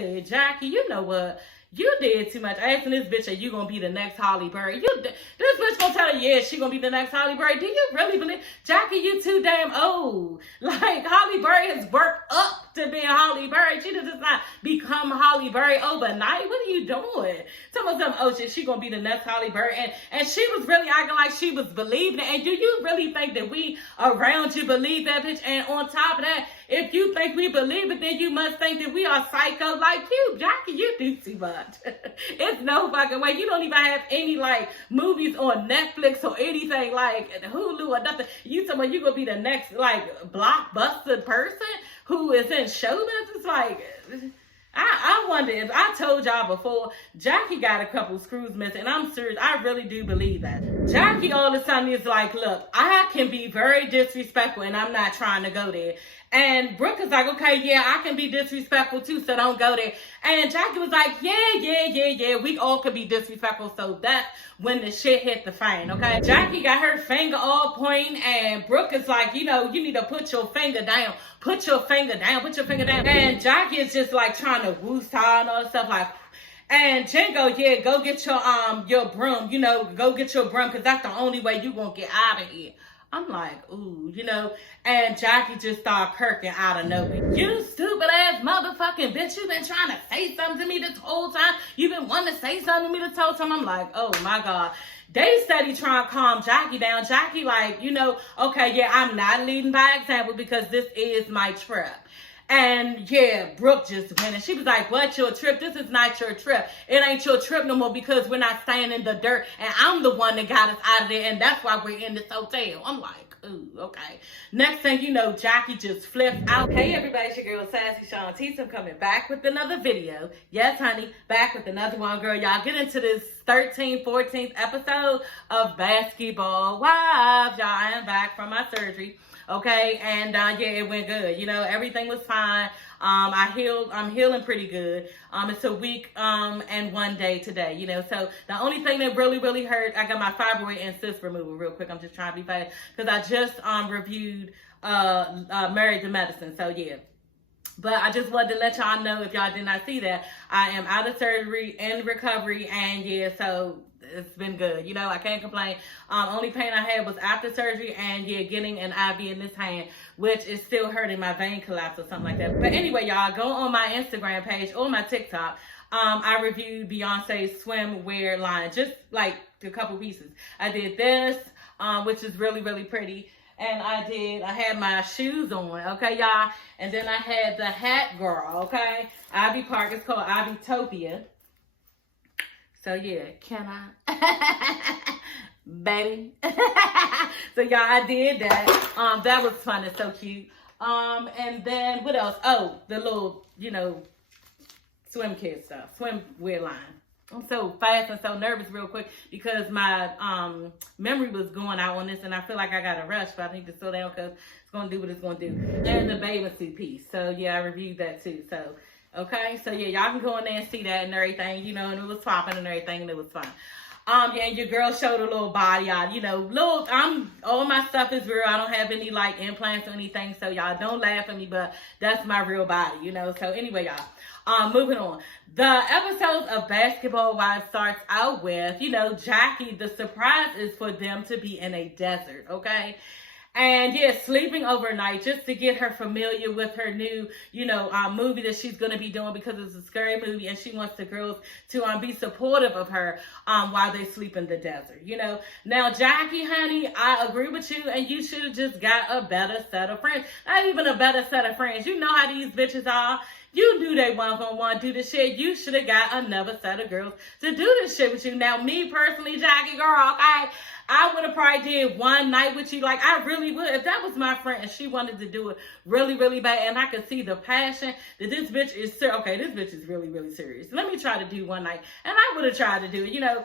said, Jackie, you know what? You did too much. Asking this bitch, are you gonna be the next Holly Berry? This bitch gonna tell her, yeah, she gonna be the next Holly Berry. Do you really believe? Jackie, you too damn old. Like, Holly Berry has worked up to being Holly Berry. She does not become Holly Berry overnight. What are you doing? Some of them, oh shit, she gonna be the next Holly Berry. And she was really acting like she was believing it. And do you really think that we around you believe that, bitch? And on top of that, if you think we believe it, then you must think that we are psycho like you. Jackie, you do too much. It's no fucking way. You don't even have any like movies on Netflix or anything like Hulu or nothing. You talking about you gonna be the next like blockbuster person who is in show business? It's like, I wonder if I told y'all before, Jackie got a couple screws missing. And I'm serious, I really do believe that. Jackie all of a sudden is like, look, I can be very disrespectful and I'm not trying to go there. And Brooke is like, okay, yeah, I can be disrespectful too, so don't go there. And Jackie was like, yeah, we all could be disrespectful. So that's when the shit hit the fan, okay? Jackie got her finger all pointing, and Brooke is like, you know, you need to put your finger down. Put your finger down, put your finger down. And Jackie is just like trying to woost her and all that stuff like, and Jen go, yeah, go get your broom, you know, go get your broom, because that's the only way you gonna get out of here. I'm like, ooh, you know, and Jackie just started kirking out of nowhere. You stupid ass motherfucking bitch, you been trying to say something to me this whole time. You been wanting to say something to me this whole time. I'm like, oh my God. They steady trying to calm Jackie down. Jackie like, you know, okay, yeah, I'm not leading by example because this is my trip. And yeah, Brooke just went and she was like, what, your trip? This is not your trip. It ain't your trip no more because we're not staying in the dirt and I'm the one that got us out of there and that's why we're in this hotel. I'm like, ooh, okay. Next thing you know, Jackie just flipped out. Hey everybody, it's your girl Sassy Shantice. I'm coming back with another video. Yes, honey, back with another one, girl. Y'all get into this 13th, 14th episode of Basketball Wives. Y'all, I am back from my surgery. Okay, and yeah, it went good. You know, everything was fine. I'm healing pretty good. It's a week and 1 day today, you know. So the only thing that really hurt, I got my fibroid and cyst removal real quick. I'm just trying to be fast because I just reviewed Married to Medicine. So yeah. But I just wanted to let y'all know, if y'all did not see that, I am out of surgery, in recovery, and yeah, so it's been good. You know, I can't complain. Only pain I had was after surgery and yeah, getting an IV in this hand, which is still hurting, my vein collapse or something like that. But anyway, y'all, go on my Instagram page or my TikTok. I reviewed Beyonce's swimwear line, just like a couple pieces. I did this, which is really pretty. And I had my shoes on, okay, y'all? And then I had the hat girl, okay? Ivy Park, it's called Ivytopia. So yeah, can I? Baby. So y'all, I did that. That was fun and so cute. And then what else? Oh, the little, you know, swim kid stuff, swimwear line. I'm so fast and so nervous real quick because my memory was going out on this and I feel like I got to rush, but I need to slow down because it's going to do what it's going to do. And the bathing suit piece. So yeah, I reviewed that too. So, okay. So yeah, y'all can go in there and see that and everything, you know, and it was popping and everything and it was fun. Yeah, and your girl showed a little body out, you know, all my stuff is real. I don't have any like implants or anything. So y'all don't laugh at me, but that's my real body, you know. So anyway, y'all, moving on. The episodes of Basketball Wives starts out with, you know, Jackie, the surprise is for them to be in a desert, okay? And yeah, sleeping overnight just to get her familiar with her new, you know, movie that she's going to be doing because it's a scary movie and she wants the girls to be supportive of her while they sleep in the desert, you know. Now, Jackie, honey, I agree with you and you should have just got a better set of friends. Not even a better set of friends. You know how these bitches are. You knew they weren't going to want to do this shit. You should have got another set of girls to do this shit with you. Now, me personally, Jackie, girl, I would have probably did one night with you. Like, I really would. If that was my friend and she wanted to do it really bad and I could see the passion that this bitch is serious. Okay, this bitch is really serious. Let me try to do one night. And I would have tried to do it, you know.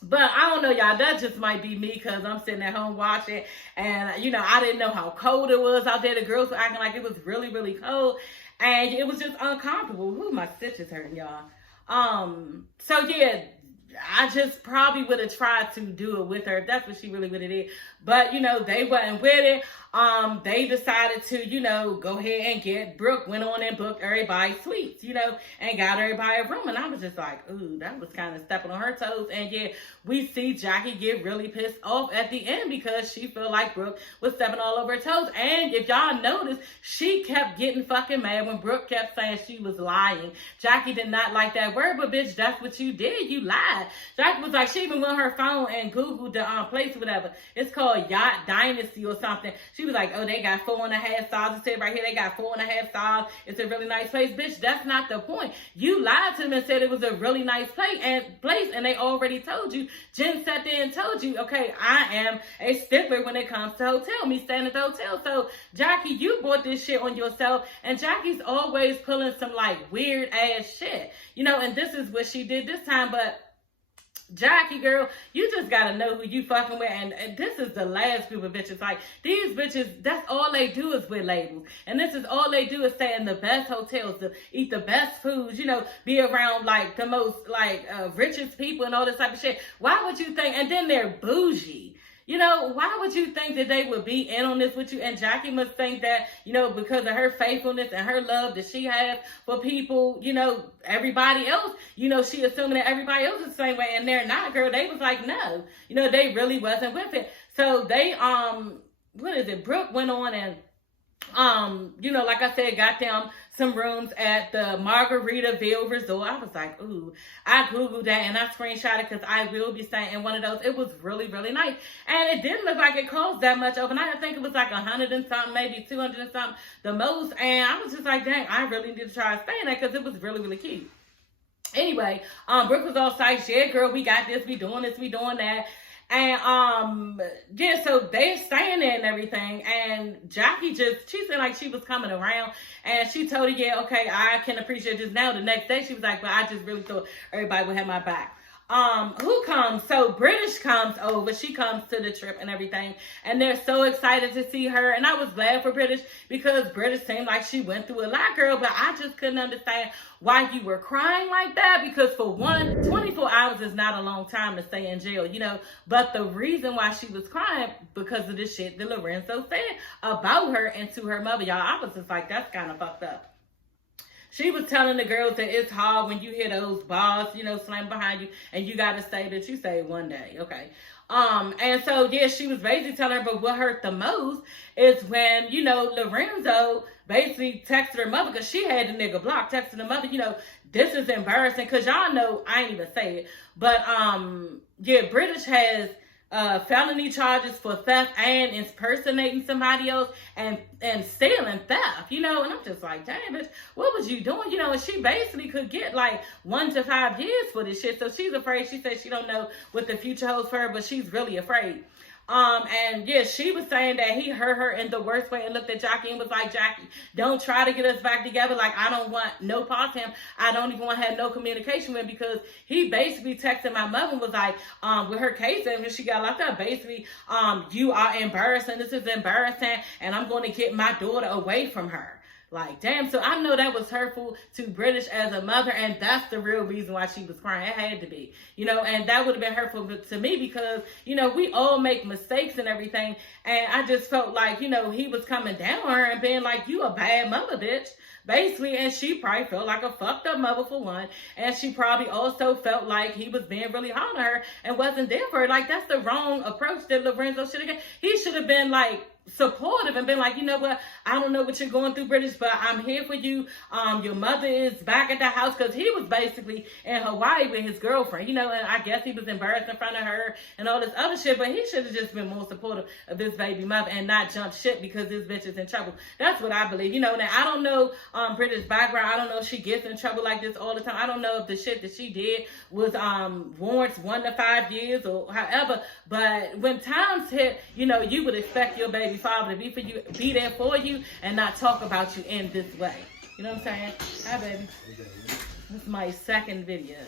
But I don't know, y'all. That just might be me because I'm sitting at home watching. And, you know, I didn't know how cold it was out there. The girls were acting like it was really cold. And it was just uncomfortable. Ooh, my stitches hurting, y'all. So, yeah. I just probably would have tried to do it with her if that's what she really would have did. But, you know, they wasn't with it. They decided to, you know, go ahead and get Brooke, went on and booked everybody suites, you know, and got everybody a room. And I was just like, ooh, that was kind of stepping on her toes. And yeah, we see Jackie get really pissed off at the end because she felt like Brooke was stepping all over her toes. And if y'all noticed, she kept getting fucking mad when Brooke kept saying she was lying. Jackie did not like that word, but bitch, that's what you did. You lied. Jackie was like, she even went on her phone and Googled the place or whatever. It's called Yacht Dynasty or something. She was like, oh, they got 4.5 stars. It said right here, they got 4.5 stars. It's a really nice place. Bitch, that's not the point. You lied to them and said it was a really nice place, and they already told you. Jen sat there and told you, okay, I am a stickler when it comes to hotel, me staying at the hotel. So, Jackie, you bought this shit on yourself, and Jackie's always pulling some, like, weird-ass shit. You know, and this is what she did this time, but Jackie, girl, you just gotta know who you fucking with, and this is the last group of bitches. Like, these bitches, that's all they do is with labels, and this is all they do is stay in the best hotels, to eat the best foods, you know, be around, like, the most, like, richest people and all this type of shit. Why would you think, and then they're bougie. You know, why would you think that they would be in on this with you? And Jackie must think that, you know, because of her faithfulness and her love that she has for people, you know, everybody else, you know, she assuming that everybody else is the same way, and they're not, girl. They was like, no, you know, they really wasn't with it. So they, Brooke went on and, you know, like I said, got them some rooms at the Margaritaville Resort. I was like, ooh, I Googled that and I screenshot it because I will be staying in one of those. It was really, really nice. And it didn't look like it cost that much overnight. I think it was like 100 and something, maybe 200 and something the most. And I was just like, dang, I really need to try to stay in that because it was really, really cute. Anyway, Brooke was all psyched. Yeah, girl, we got this. We doing this. We doing that. And, yeah, so they're staying there and everything, and Jackie she said like she was coming around, and she told her, yeah, okay, I can appreciate this now. The next day, she was like, but I just really thought everybody would have my back. Who comes? So British comes over. She comes to the trip and everything, and they're so excited to see her, and I was glad for British because British seemed like she went through a lot, girl, but I just couldn't understand why you were crying like that, because for one, 24 hours is not a long time to stay in jail, you know, but the reason why she was crying because of the shit that Lorenzo said about her and to her mother, y'all. I was just like, that's kind of fucked up. She was telling the girls that it's hard when you hear those bars, you know, slam behind you, and you got to say that you say one day, okay? And so, yeah, she was basically telling her, but what hurt the most is when, you know, Lorenzo basically texted her mother, because she had the nigga blocked, texted the mother, you know, this is embarrassing, because y'all know, I ain't even say it, but, yeah, British has felony charges for theft and impersonating somebody else and stealing theft, you know, and I'm just like, damn, bitch, what was you doing? You know, and she basically could get like 1 to 5 years for this shit. So she's afraid. She said she don't know what the future holds for her, but she's really afraid. And yeah, she was saying that he hurt her in the worst way and looked at Jackie and was like, Jackie, don't try to get us back together. Like, I don't want no part of him. I don't even want to have no communication with him, because he basically texted my mother and was like, with her case and when she got locked up, basically, you are embarrassing. This is embarrassing. And I'm going to get my daughter away from her. Like, damn, so I know that was hurtful to British as a mother, and that's the real reason why she was crying. It had to be, you know, and that would have been hurtful to me because, you know, we all make mistakes and everything, and I just felt like, you know, he was coming down on her and being like, you a bad mother, bitch, basically, and she probably felt like a fucked up mother for one, and she probably also felt like he was being really hard on her and wasn't there for her. Like, that's the wrong approach that Lorenzo should have got. He should have been like, supportive and been like, you know what, I don't know what you're going through, British, but I'm here for you. Your mother is back at the house, because he was basically in Hawaii with his girlfriend, you know, and I guess he was embarrassed in front of her and all this other shit, but he should have just been more supportive of this baby mother and not jump shit because this bitch is in trouble. That's what I believe, you know. Now I don't know British background. I don't know if she gets in trouble like this all the time. I don't know if the shit that she did was warrants 1 to 5 years or however, but when times hit, you know, you would expect your baby father to be there for you and not talk about you in this way. You know what I'm saying? Hi, baby. This is my second video.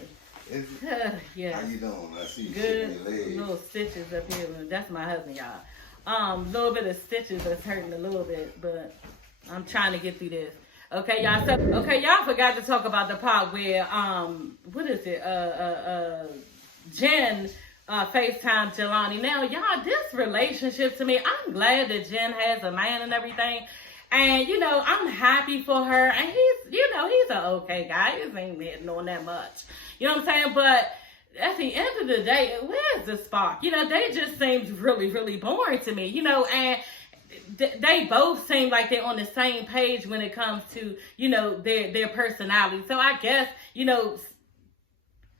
Is it? Yeah. How you doing? I see you good. your legs. Little stitches up here. That's my husband, y'all. Little bit of stitches that's hurting a little bit, but I'm trying to get through this. Okay, y'all. So, okay, y'all forgot to talk about the part where what is it? Jen FaceTime Jelani. Now, y'all, this relationship to me, I'm glad that Jen has a man and everything. And, you know, I'm happy for her. And he's, you know, he's an okay guy. He ain't hitting on that much. You know what I'm saying? But at the end of the day, where's the spark? You know, they just seemed really, really boring to me, you know, and they both seem like they're on the same page when it comes to, you know, their personality. So I guess, you know,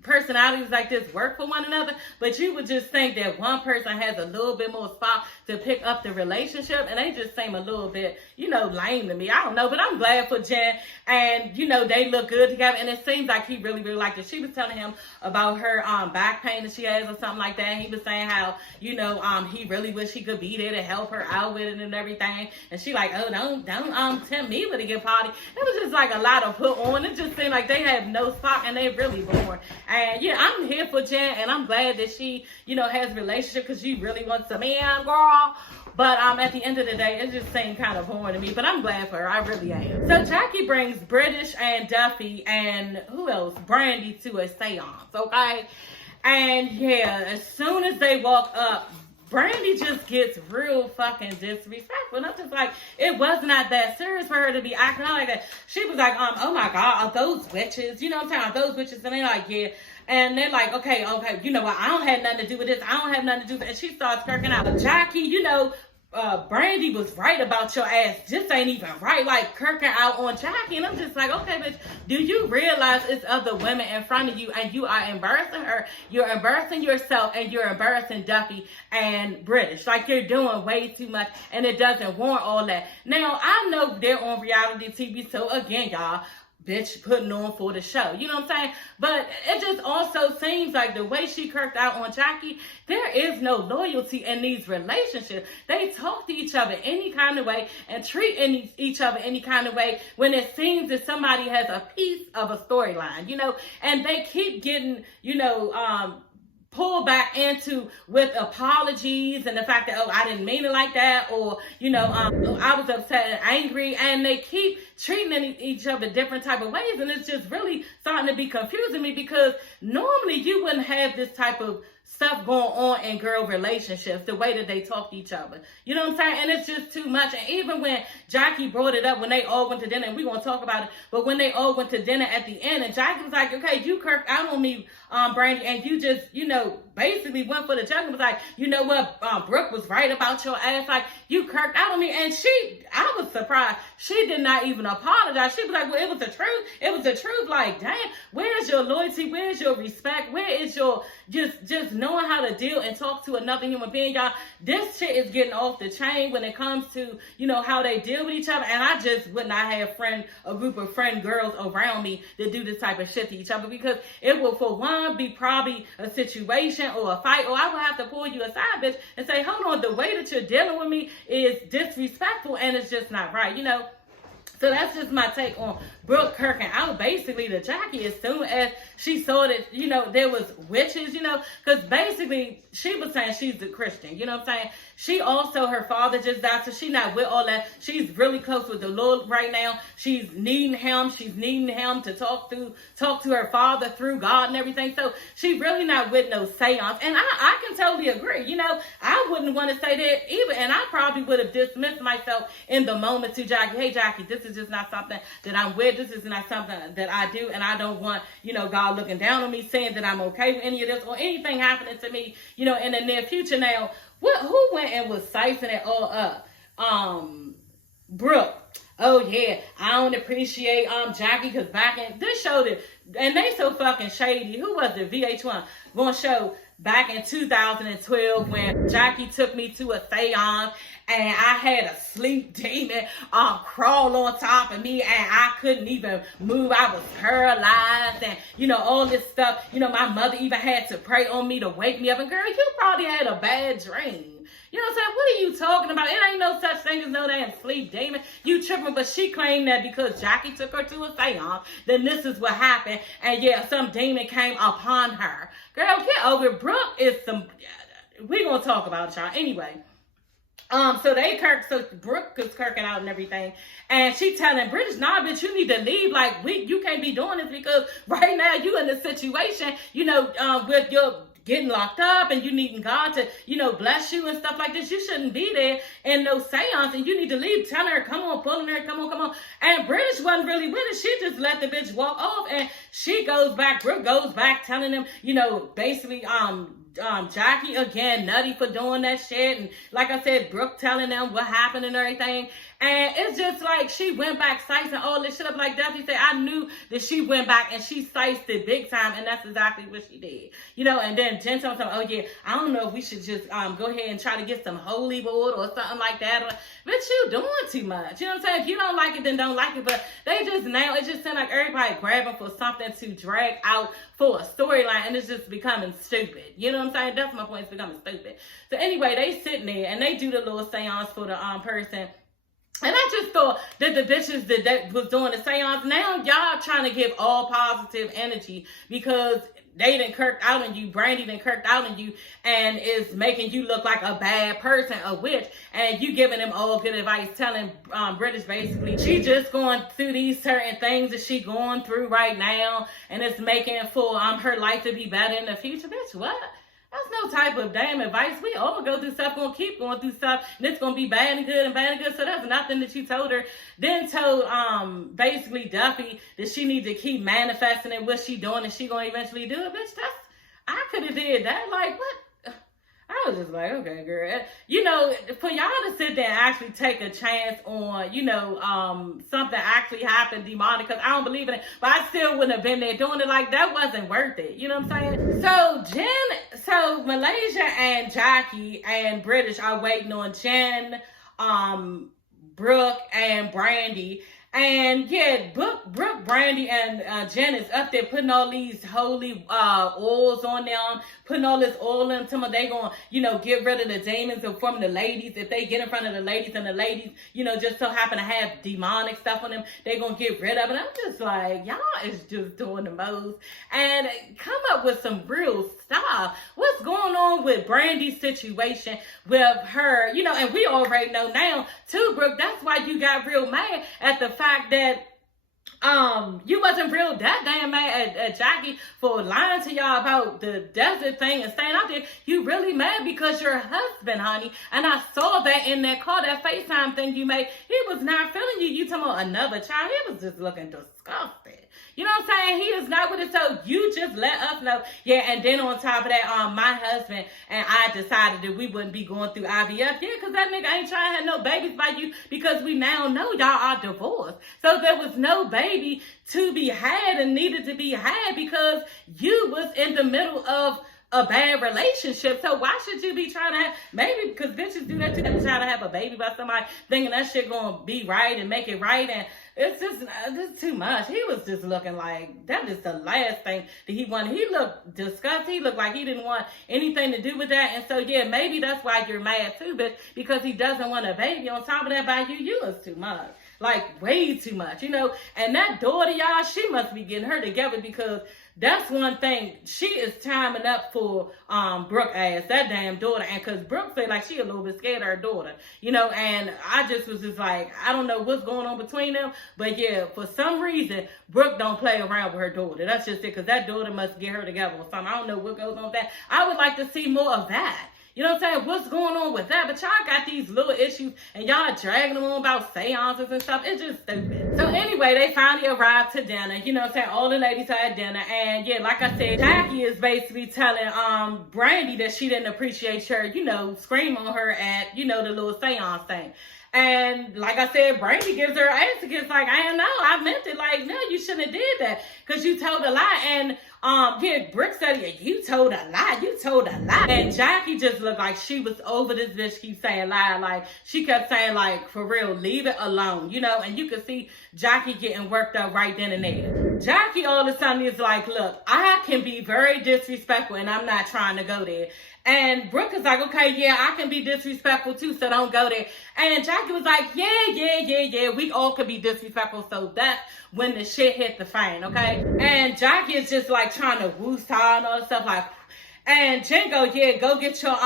personalities like this work for one another, but you would just think that one person has a little bit more spot to pick up the relationship, and they just seem a little bit, you know, lame to me. I don't know, but I'm glad for Jen, and, you know, they look good together, and it seems like he really, really liked it. She was telling him about her back pain that she has or something like that, and he was saying how, you know, he really wish he could be there to help her out with it and everything, and she like, oh, don't tempt me with a gift party. It was just like a lot of put on. It just seemed like they have no spot, and they really boring. And yeah, I'm here for Jen, and I'm glad that she, you know, has a relationship because she really wants a man, girl. But at the end of the day, it just seemed kind of boring to me. But I'm glad for her. I really am. So Jackie brings British and Duffy and who else? Brandy to a seance, okay? And yeah, as soon as they walk up, Brandy just gets real fucking disrespectful. And I'm just like, it was not that serious for her to be acting out like that. She was like, oh my God, are those witches? You know what I'm saying? Are those witches? And they're like, yeah. And they're like, okay, you know what? I don't have nothing to do with this. I don't have nothing to do with it. And she starts kirking out. Jackie, you know, Brandy was right about your ass. This ain't even right. Like, kirking out on Jackie. And I'm just like, okay, bitch, do you realize it's other women in front of you and you are embarrassing her? You're embarrassing yourself and you're embarrassing Duffy and British. Like, you're doing way too much and it doesn't warrant all that. Now, I know they're on reality TV, so again, y'all, bitch putting on for the show. You know what I'm saying? But it just also seems like the way she kirked out on Jackie, there is no loyalty in these relationships. They talk to each other any kind of way and treat each other any kind of way when it seems that somebody has a piece of a storyline, you know, and they keep getting, you know, pull back into with apologies and the fact that, oh, I didn't mean it like that, or, you know, I was upset and angry, and they keep treating each other different type of ways, and it's just really starting to be confusing me because normally you wouldn't have this type of stuff going on in girl relationships, the way that they talk to each other. You know what I'm saying? And it's just too much. And even when Jackie brought it up when they all went to dinner, and we're going to talk about it, but when they all went to dinner at the end, and Jackie was like, okay, you kirked out on me, Brandy, and you just, you know, basically went for the joke and was like, you know what, Brooke was right about your ass. Like, you kirked out on me. And I was surprised. She did not even apologize. She was like, well, it was the truth. It was the truth. Like, damn, where's your loyalty? Where's your respect? Where is your just knowing how to deal and talk to another human being, y'all? This shit is getting off the chain when it comes to, you know, how they deal with each other. And I just would not have a group of friend girls around me that do this type of shit to each other, because it will, for one, be probably a situation or a fight, or I will have to pull you aside, bitch, and say, hold on, the way that you're dealing with me is disrespectful and it's just not right, you know? So that's just my take on Brooke kirking out basically to Jackie as soon as she saw that, you know, there was witches, you know, because basically she was saying she's a Christian, you know what I'm saying? She also, her father just died, so she's not with all that. She's really close with the Lord right now. She's needing him to talk to her father through God and everything. So she really not with no seance. And I can totally agree, you know, I wouldn't want to say that either. And I probably would have dismissed myself in the moment to Jackie. Hey, Jackie, this is just not something that I'm with. This is not something that I do. And I don't want, you know, God looking down on me saying that I'm okay with any of this or anything happening to me, you know, in the near future. Now, who went and was sicing it all up? Brooke. Oh yeah, I don't appreciate Jackie, because back in this show that, and they so fucking shady. Who was it? VH1 gonna show back in 2012 when Jackie took me to a seance and I had a sleep demon crawl on top of me and I couldn't even move. I was paralyzed and, you know, all this stuff. You know, my mother even had to pray on me to wake me up. And girl, you probably had a bad dream. You know what I'm saying? What are you talking about? It ain't no such thing as no damn sleep demon. You tripping. But she claimed that because Jackie took her to a seance, then this is what happened. And yeah, some demon came upon her. Girl, get over it. Brooke is some... We're going to talk about it, y'all. Anyway. So Brooke is kirking out and everything. And she telling British, nah, bitch, you need to leave. Like, you can't be doing this because right now you in a situation, you know, with getting locked up and you needing God to, bless you and stuff like this. You shouldn't be there in no seance, and you need to leave telling her, come on, pulling her, come on. And British wasn't really with it. She just let the bitch walk off, and she goes back, Brooke goes back telling him, basically, Jackie again nutty for doing that shit, and like I said, Brooke telling them what happened and everything. And it's just like she went back sizing all this shit up. Like Duffy said, I knew that she went back and she sized it big time, and that's exactly what she did. And then Jen told him, oh yeah, I don't know if we should just go ahead and try to get some holy water or something like that. But you doing too much. You know what I'm saying? If you don't like it, then don't like it. But they just now, it just seems like everybody grabbing for something to drag out for a storyline, and it's just becoming stupid. You know what I'm saying? That's my point. It's becoming stupid. So anyway, they sitting there and they do the little seance for the person. And I just thought that the bitches that was doing the seance, now y'all trying to give all positive energy because they done kirked out on you, Brandy done kirked out on you, and is making you look like a bad person, a witch, and you giving them all good advice, telling British basically she just going through these certain things that she going through right now, and it's making for her life to be better in the future. Bitch, what? That's no type of damn advice. We all go through stuff, gonna keep going through stuff, and it's gonna be bad and good and bad and good. So that's nothing that you told her. Then told basically Duffy that she needs to keep manifesting and what she doing, and she gonna eventually do it. Bitch, I could have did that. Like, what? I was just like, okay, girl. For y'all to sit there and actually take a chance on, something actually happened demonic, because I don't believe in it, but I still wouldn't have been there doing it. Like, that wasn't worth it. You know what I'm saying? So Malaysia and Jackie and British are waiting on Jen, Brooke, and Brandy. And yeah, Brooke, Brandy, and Jen is up there putting all these holy oils on them, putting all this oil in them. They gonna, get rid of the demons from the ladies. If they get in front of the ladies and the ladies, just so happen to have demonic stuff on them, they gonna get rid of it. I'm just like, y'all is just doing the most. And come up with some real stuff. What's going on with Brandy's situation with her, and we already know now too, Brooke, that's why you got real mad at the fact that you wasn't real that damn mad at Jackie for lying to y'all about the desert thing and staying out there. You really mad because your husband, honey, and I saw that in that call, that FaceTime thing you made, he was not feeling you. You talking about another child. He was just looking disgusted. You know what I'm saying? He is not with it, so you just let us know. Yeah, and then on top of that, my husband and I decided that we wouldn't be going through IVF. Yeah, because that nigga ain't trying to have no babies by you, because we now know y'all are divorced. So there was no baby to be had and needed to be had because you was in the middle of a bad relationship. So why should you be trying to have, maybe because bitches do that too, they try to have a baby by somebody thinking that shit gonna be right and make it right, and it's just too much. He was just looking like that is the last thing that he wanted. He looked disgusted. He looked like he didn't want anything to do with that. And so yeah, maybe that's why you're mad too, bitch, because he doesn't want a baby. On top of that, by you was too much. Like way too much, and that daughter, y'all, she must be getting her together, because that's one thing. She is timing up for Brooke ass, that damn daughter. And because Brooke said like she a little bit scared of her daughter, and I just was just like, I don't know what's going on between them. But yeah, for some reason, Brooke don't play around with her daughter. That's just it, because that daughter must get her together or something. I don't know what goes on with that. I would like to see more of that. You know what I'm saying? What's going on with that? But y'all got these little issues and y'all dragging them on about seances and stuff. It's just stupid. So anyway, they finally arrived to dinner. You know what I'm saying? All the ladies had dinner. And yeah, like I said, Jackie is basically telling Brandy that she didn't appreciate her, scream on her at, the little seance thing. And like I said, Brandy gives her an answer. It's like, I don't know, I meant it. Like, no, you shouldn't have did that, because you told a lie. And yeah, Brooke said, yeah, you told a lie. You told a lie. And Jackie just looked like she was over this bitch keep saying lie. Like, she kept saying, like, for real, leave it alone, and you could see Jackie getting worked up right then and there. Jackie all of a sudden is like, look, I can be very disrespectful and I'm not trying to go there. And Brooke is like, okay, yeah, I can be disrespectful too, so don't go there. And Jackie was like, yeah, we all can be disrespectful, so that's when the shit hit the fan, okay? And Jackie is just like trying to woost her and all that stuff, like, and Jen go, yeah, go get your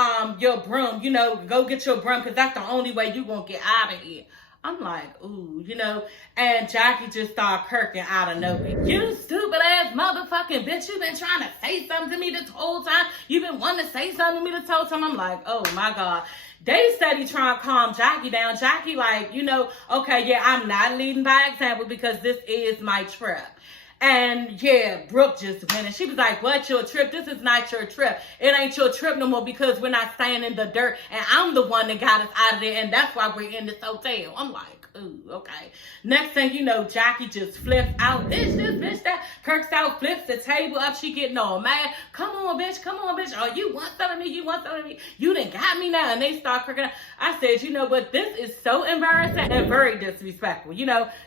broom, go get your broom, because that's the only way you gonna get out of here. I'm like, ooh, and Jackie just started kirking out of nowhere. You stupid ass motherfucking bitch, you been trying to say something to me this whole time. You been wanting to say something to me this whole time. I'm like, oh my God. They steady trying to calm Jackie down. Jackie like, okay, yeah, I'm not leading by example because this is my trip. And yeah, Brooke just went and she was like, what, your trip? This is not your trip. It ain't your trip no more because we're not staying in the dirt and I'm the one that got us out of there and that's why we're in this hotel. I'm like, ooh, okay. Next thing you know, Jackie just flips out. This bitch that kirks out, flips the table up. She getting all mad. Come on, bitch. Oh, you want something of me? You done got me now. And they start cracking up. I said, what? This is so embarrassing and very disrespectful.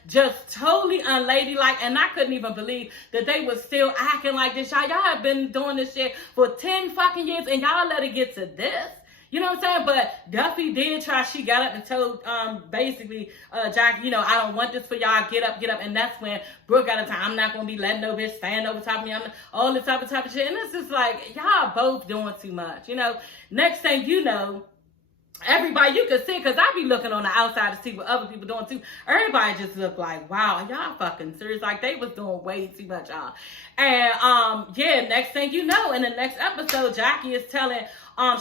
Just totally unladylike. And I couldn't even believe that they was still acting like this. Y'all have been doing this shit for 10 fucking years and y'all let it get to this. You know what I'm saying? But Duffy did try. She got up and told, basically, Jackie, I don't want this for y'all. Get up. And that's when Brooke got a time. I'm not going to be letting no bitch stand over top of me. All this type of shit. And it's just like, y'all both doing too much. Next thing you know, everybody, you could see, because I be looking on the outside to see what other people doing too. Everybody just looked like, wow, y'all fucking serious. Like, they was doing way too much, y'all. And, next thing you know, in the next episode, Jackie is telling,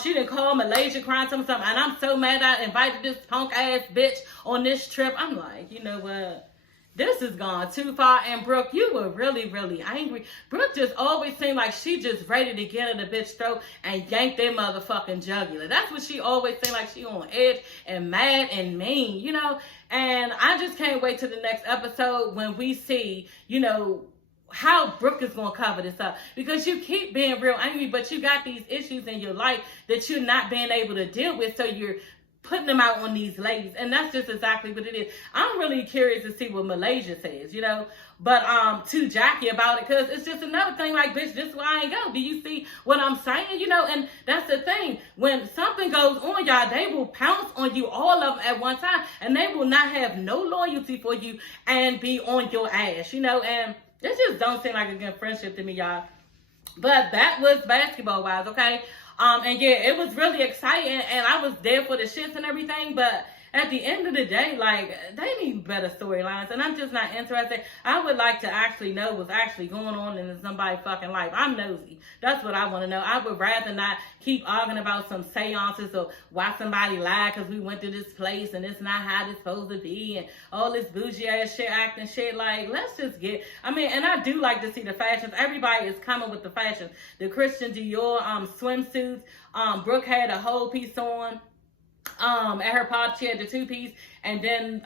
she didn't call Malaysia crying something, and I'm so mad I invited this punk ass bitch on this trip. I'm like, you know what? This has gone too far. And Brooke, you were really, really angry. Brooke just always seemed like she just ready to get in the bitch throat and yank their motherfucking jugular. That's what she always seemed like, she on edge and mad and mean, And I just can't wait to the next episode when we see, how Brooke is going to cover this up, because you keep being real angry, but you got these issues in your life that you're not being able to deal with, so you're putting them out on these ladies, and that's just exactly what it is. I'm really curious to see what Malaysia says, but to Jackie about it, because it's just another thing like, bitch, this is why I ain't go. Do you see what I'm saying? And that's the thing. When something goes on, y'all, they will pounce on you, all of them at one time, and they will not have no loyalty for you and be on your ass, and this just don't seem like a good friendship to me, y'all. But that was basketball-wise, okay? And yeah, it was really exciting, and I was there for the shits and everything, but at the end of the day, like, they need better storylines, and I'm just not interested. I would like to actually know what's actually going on in somebody's fucking life. I'm nosy. That's what I want to know. I would rather not keep arguing about some seances or why somebody lied because we went to this place and it's not how it's supposed to be and all this bougie ass shit, acting shit. Like, let's just get, and I do like to see the fashions. Everybody is coming with the fashions. The Christian Dior swimsuits. Brooke had a whole piece on. At her pop, she had the 2-piece, and then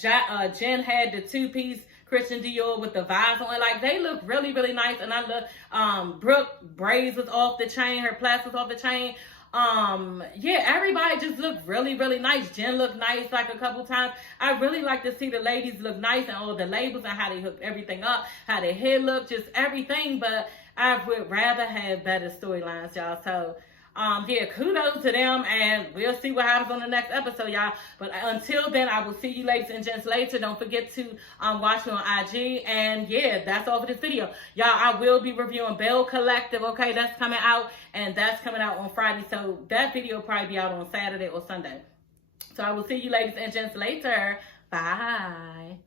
Jen had the 2-piece Christian Dior with the vibes on it. Like, they look really, really nice, and I love, Brooke braids was off the chain, her plaits was off the chain. Everybody just looked really, really nice. Jen looked nice like a couple times. I really like to see the ladies look nice and all the labels and how they hooked everything up, how their hair looked, just everything, but I would rather have better storylines, y'all. So, kudos to them, and we'll see what happens on the next episode, y'all. But until then, I will see you ladies and gents later. Don't forget to watch me on IG. And yeah, that's all for this video. Y'all, I will be reviewing Bell Collective, okay? That's coming out, and that's coming out on Friday. So that video will probably be out on Saturday or Sunday. So I will see you ladies and gents later. Bye.